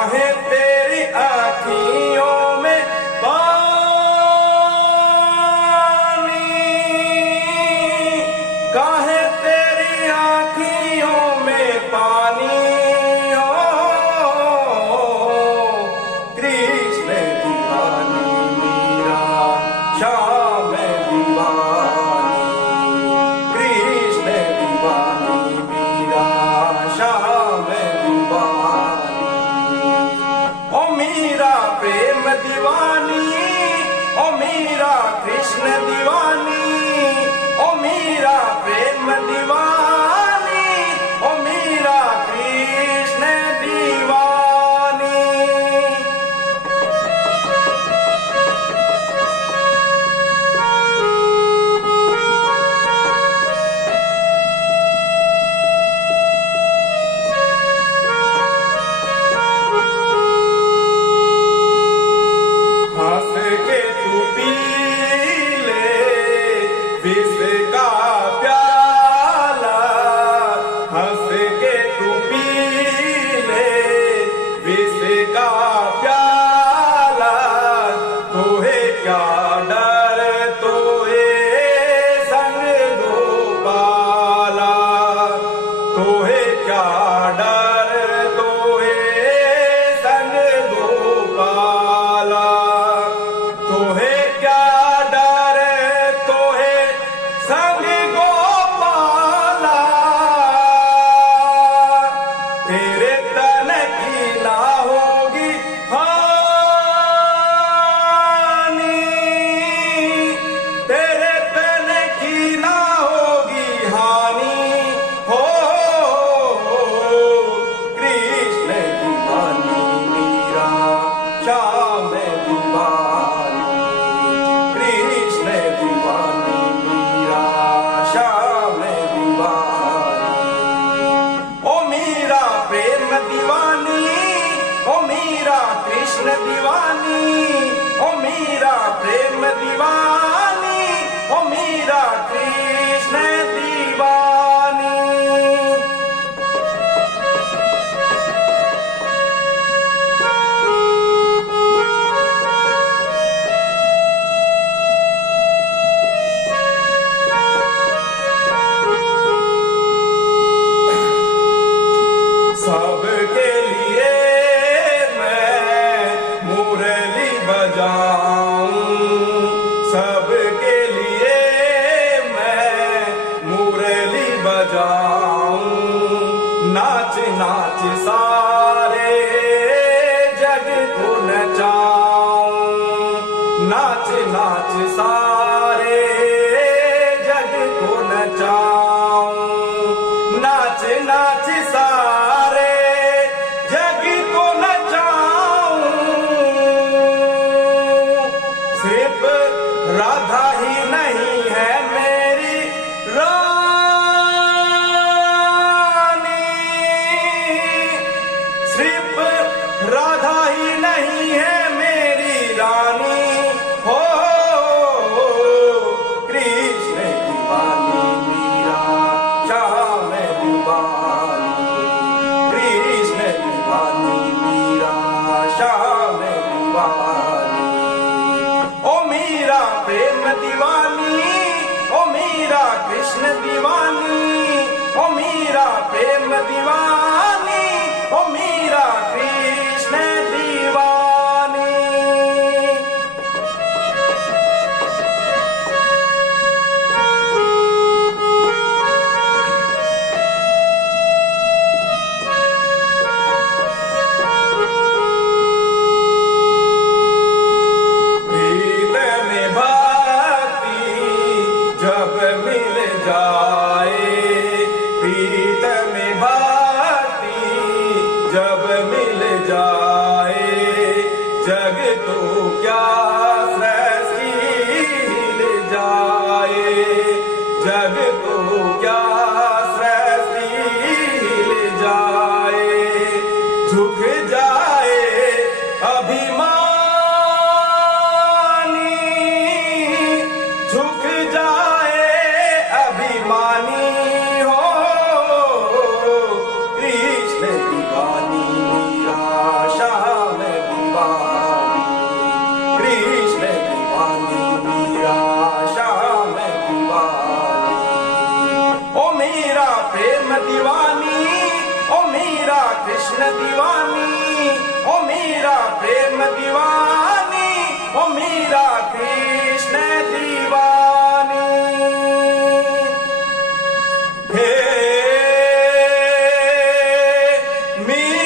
काहे तेरी आँखियों में पानी, काहे तेरी आँखियों में पानी हो। कृष्ण दीवानी मीरा श्याम दीवानी, कृष्ण दीवानी मीरा श्याम दीवानी। ओ मीरा प्रेम दीवानी, ओ मीरा कृष्ण दीवानी, ओ मीरा प्रेम दीवानी, ओ मीरा कृष्ण दीवानी। हंस के तू पी ले विष का प्याला, हंस के तू पी ले विष का प्याला। तोहे क्या डर, तोहे संग गोपाला, तोहे क्या डर, तोहे संग गोपाला। तोहे क्या डर, तोहे संग गोपाला। तेरे तन की ना होगी हानि, तेरे तन की ना होगी हानि हो। कृष्ण दीवानी मीरा श्याम दीवानी, कृष्ण दीवानी मीरा श्याम दीवानी। ओ मीरा प्रेम दीवानी, ओ मीरा कृष्ण दीवानी, ओ मीरा प्रेम दीवानी, ओ मीरा कृष्ण दीवानी। सबके लिए मैं मुरली बजाऊं, सबके लिए मैं मुरली बजाऊं। नाच नाच सारे जग को नचाऊं, नाच नाच सारे जग को नचाऊं। नाच नाच सारे जग को नचाऊं। सिर्फ राधा ही नहीं है मेरी रानी, सिर्फ राधा ही नहीं है मेरी रानी हो। कृष्ण दीवानी मीरा श्याम दीवानी, कृष्ण दीवानी मीरा श्याम दीवानी। ओ मीरा प्रेम दीवानी, ओ मीरा कृष्ण दीवानी, ओ मीरा प्रेम दीवानी, ओ मीरा कृष्ण दीवानी। प्रीत में भक्ति जब मिल जाए, प्रीत में भक्ति जब मिल जाए। जग तो क्या सृष्टि हिल जाए, जग तो क्या सृष्टि हिल जाए। झुक जाए अभिमानी, झुक जाए अभिमानी हो। कृष्ण दीवानी मीरा श्याम मीरा प्रेम दीवानी, ओ मीरा कृष्ण दीवानी। हे मीरा